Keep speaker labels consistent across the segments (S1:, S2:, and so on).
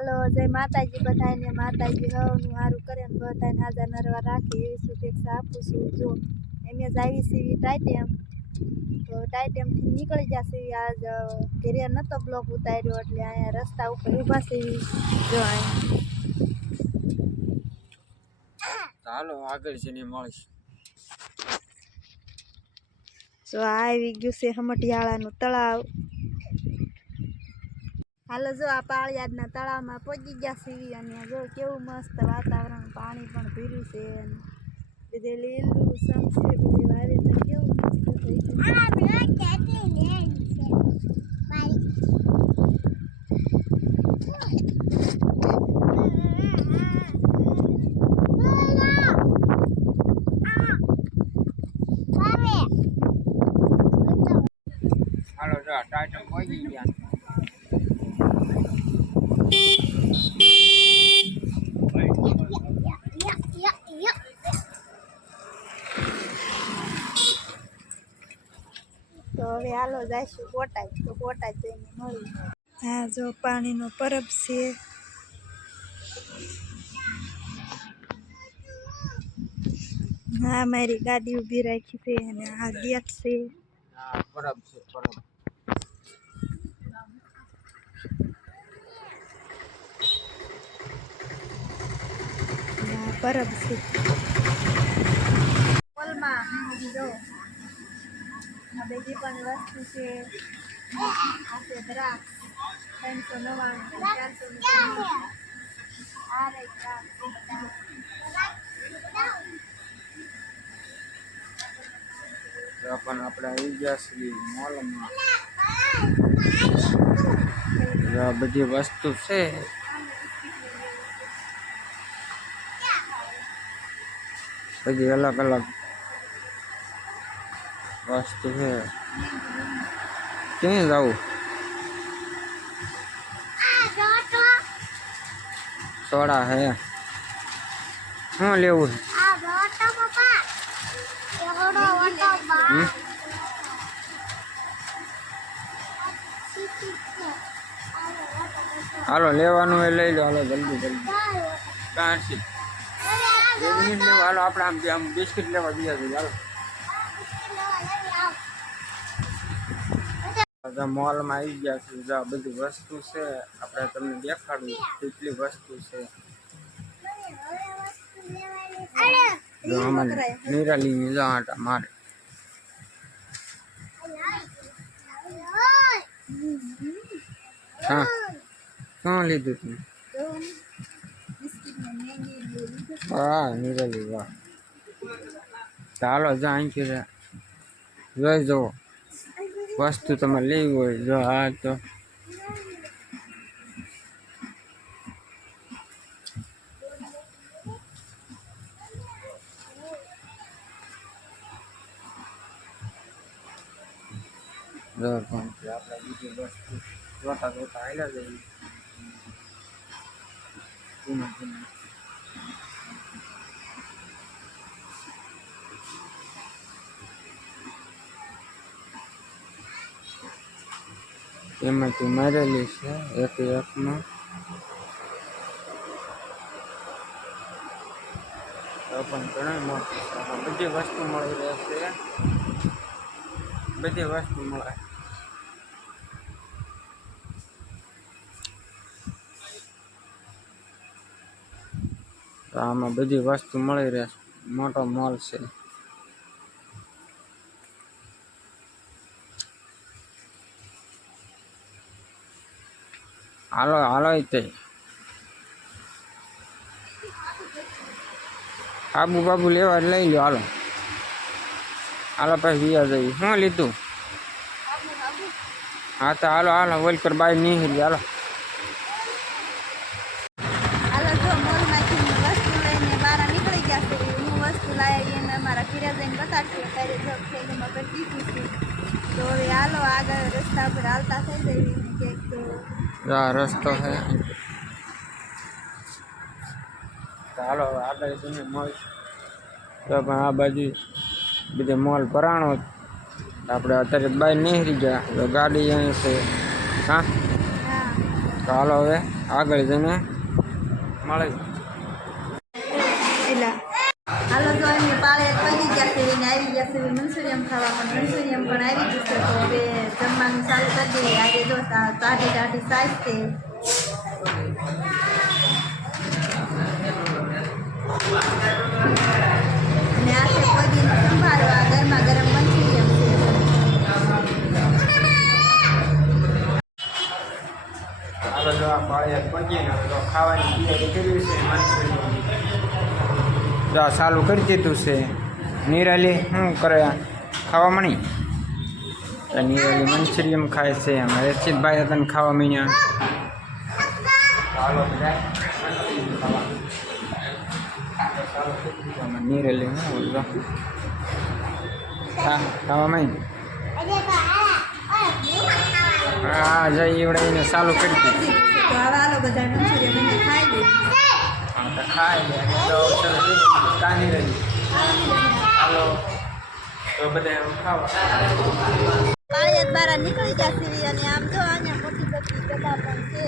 S1: હાલો જય માતાજી બધાને. માતાજી હવનું સારું કરે ને બધાને હાજર નરવા રાખે એવી શુભેચ્છા આપું છું. જો એમ જ આવી સીવી ટાઈટેમ. તો ટાઈટેમથી નીકળી જશે આજ અ, ઘેરે નહોતો બ્લોક ઉતાર્યો એટલે અહીંયા રસ્તા ઉપર ઊભા સીવી. જો અહીંયા
S2: ચાલો આગળ જઈને મળીશ.
S1: જો આ આવી ગયું છે હમટિયાળાનું તળાવ. હાલો જો આ પાળિયાદના તળાવમાં પહોંચી ગયા સીવી અને જો કેવું મસ્ત વાતાવરણ પાણી પણ ભીરું છે અને બધે લીલું સમશે છે બધે વાવેતર કેવું મસ્ત થઈ ગયું
S2: હાલો જો ટાઈટમ પહોંચી ગયા
S1: તો હવે હાલો જઈશું બોટાદ તો બોટાદ જઈને મળી હા જો પાણીનો પરબ છે. હા મારી ગાડી ઊભી રાખી છે અને આ ગેટ છે.
S2: પરબ છે પરબ.
S1: આ પરબ છે પોલમાં જો આ બીજી પણ વસ્તુ છે આ છે દ્રાક્ષ ત્રણસો નવ્વાણું ચારસો આ રહી દ્રાક્ષ
S2: તો પણ આપણે આવી ગયા છીએ મોલમાં જો આ બધી વસ્તુ છે બધી અલગ અલગ વસ્તુ છે ક્યાં જવું સોડા હે શું લેવું છે હમ? હાલો લેવાનું એ લઈ લો હાલો જલ્દી જલ્દી કાંસી બે મિનિટ લેવા હાલો આપણે આમ આમ બિસ્કિટ લેવા બીજા જઈએ હાલો બધા મોલમાં આવી ગયા છે, જો આ બધી વસ્તુ છે, આપણે તમને દેખાડું, કેટલી વસ્તુ છે. જો અમારે નિરાલીની જો આટા મારે. હા શું લીધું તમે હા, નિરાલી, વાહ. ચાલો, જો અહીંથી રે જોઈ જુઓ. વસ્તુ તમારે લેવી હોય, જો આ તો. પણ આપણે બીજી વસ્તુ જોતા જોતા આવેલા જઈએ એમાંથી મારેલી છે, એક એકમાં. પણ ઘણી મોટી બધી વસ્તુ મળી રહેશે. બધી વસ્તુ મળે. તો આમાં બધી વસ્તુ મળી રહેશે. મોટો મોલ છે. હાલો હાલો તે. આબુ બાબુ લેવા લઈ લો હાલો. હાલો, પછી બીજા જઈએ. શું લીધું? હા, તો હાલો હાલો, વેલકર હાલો.
S1: હાલો બહાર નીકળી છે તો હાલો, આગળ રસ્તા પર હાલતા થઈ જઈએ ક્યાંક
S2: આ રસ્તો છે. ચાલો હવે આગળ જઈને મળીશું. તો પણ આ બાજુ બધે મોલ પરાણો આપણે અત્યારે બાય નીકળી ગયા. તો ગાડી અહીં છે. હા? ચાલો હવે આગળ જઈને મળે.
S1: એટલે. હાલો જો અમે પાળે પગી ગયા છે ને આવી ગયા છે મંચુરિયમ ખાવા પણ મંચુરિયમ પણ આવી ગયું છે. તો હવે જમવાનું ચાલુ કરી દઈએ. આજે જો તા- તાજી તાજી સાઈઝ છે. અને આ છે પગીનો સંભારો. આ ગરમા ગરમ મંચુરિયમ છે.
S2: હાલો જો આ પાળિયાદ પગીને તો ખાવાની તૈયારી કરી છે ચાલુ કરી દીધું છે. નિરાલી શું કરે? ખાવા મણી એટલે નિરાલી મંચુરિયમ ખાય છે એમ. રચિતભાઈ તને ખાવા મણ્યા. નિરાલી શું ખાવા મણી હા જઈ એવડાવીને ચાલુ કરી દીધું
S1: એને ખાઈ
S2: લે. તો ચાલો કાની રહી હાલો. તો બધા ખાવા.
S1: પાળિયાદ બારા નીકળી જશે અને આમ જો અહીંયા મોટી મોટી ગદા પણ છે.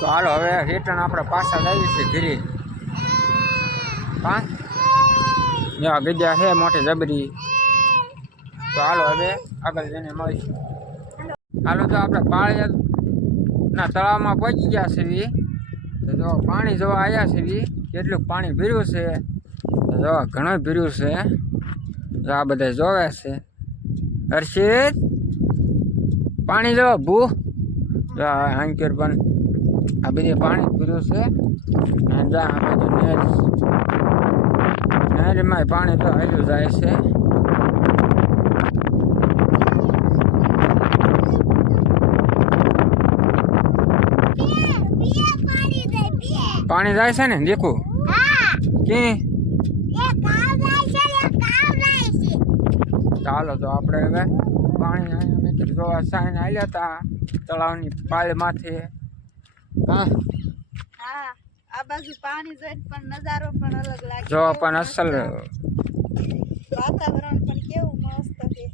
S2: તો હાલો હવે રિટર્ન આપણે પાછા જ આવી છે ઘીરે. હા. જ્યાં ગજા છે મોટી જબરી. તો હાલો હવે આગળ જઈને મળીશું. હાલો તો આપણે પાળિયાદના તળાવમાં પહોંચી ગયા છે તો જો પાણી જોવા આવ્યા છે કેટલું પાણી ભર્યું છે. જો ઘણું ભર્યું છે. આ બધા જોવે છે. હર્ષિત, પાણી જો ભૂ. જો અંકુર પણ આ બધી પાણી પીરું છે. અને જો આ બધું નેરમાં પાણી તો હાલ્યું જાય છે. પાણી જાય છે ને, દેખું. કે? ચાલો તો આપણે હવે પાણી મિત્ર જોવા સાઈન આવ્યા હતા તળાવની પાળમાંથી હા.
S1: આ બાજુ પાણી જોઈને પણ નજારો પણ અલગ લાગે.
S2: જો પણ અસલ
S1: વાતાવરણ પણ કેવું મસ્ત છે.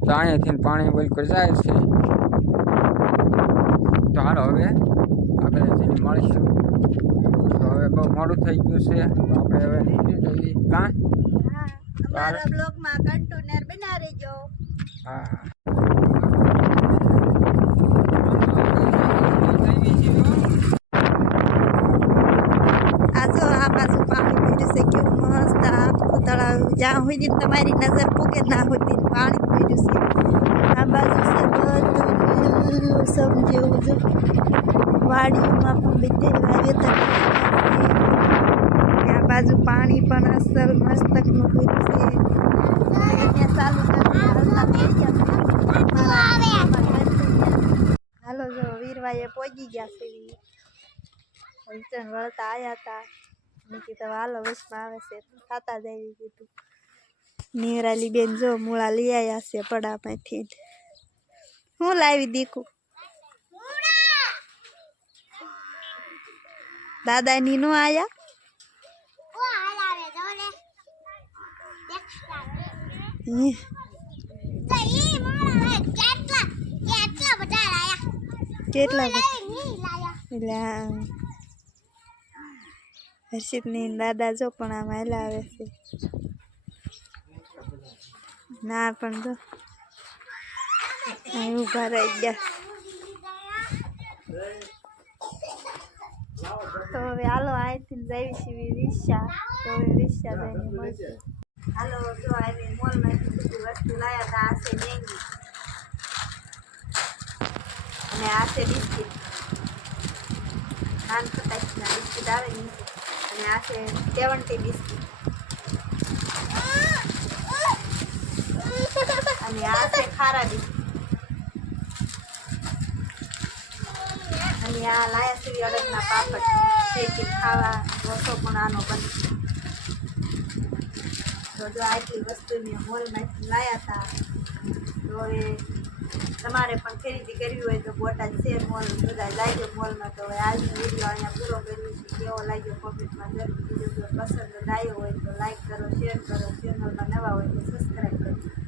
S2: તો અહીંયાથી પાણી બિલકુલ જાય છે. તો હાલો હવે આપણે જઈને મળીશું. તો હવે બહુ મોડું થઈ ગયું છે. તો આપણે હવે નીકળી જઈએ. કાં?
S1: અમારા બ્લોગમાં કન્ટેનર બના રહેજો
S2: હા
S1: આ જો આ બાજુ પાણી પડ્યું છે કેવું મસ્ત આખું તળાવ જ્યાં સુધી તમારી નજર પૂકે ના સુધી પાણી પડ્યું છે. આ બાજુ છે. જો વાડીઓમાં પણ બધે વાવેતર આ બાજુ પાણી પણ અસલ મસ્તકનું પડ્યું છે. હાલો જો વીરવાએ પહોંચી ગયા છે. વળતા આવ્યા હતા. નીકળી તો હાલો, વસમાં આવે છે. ખાતા જ આવી કીધું નિરાલી બેન જો મૂળા લઈ આવ્યા છે પડામાંથી હું લાવી દીકું દાદાની નો આયા. કેટલા બધા? એટલે હર્ષિતની દાદા જો પણ આમ હાલ્યા આવે છે ના, પણ જો અહીં ઊભા રહી ગયા. તો હવે હાલો, અહીંથી જઈ છીએ રિક્ષા. તો હવે રિક્ષા જઈને મળશે. હાલો, જો આવી મોલમાંથી બધી વસ્તુ લાયા હતા આ છે મેંગી. અને આ છે બિસ્કિટ. નાન ખટાઈના બિસ્કિટ આવે અને આ છે સેવન્ટી બિસ્કિટ. આ છે ખારા બિસ્કિટ અને આ લાયા છે અડદના પાપડ કે ખાવા રોસો પણ આનો બને તો જો આટલી વસ્તુ મેં મોલમાંથી લાયા હતા તો એ તમારે પણ ખરીદી કરવી હોય તો બોટાદ શેર મોલ બધા લાગ્યો મોલમાં તો આજનો વીડિયો અહીંયા પૂરો કર્યો છે કેવો લાગ્યો કોમેન્ટમાં જરૂર કીધું પસંદ આવ્યો હોય તો લાઈક કરો શેર કરો ચેનલમાં નવા હોય તો સબસ્ક્રાઈબ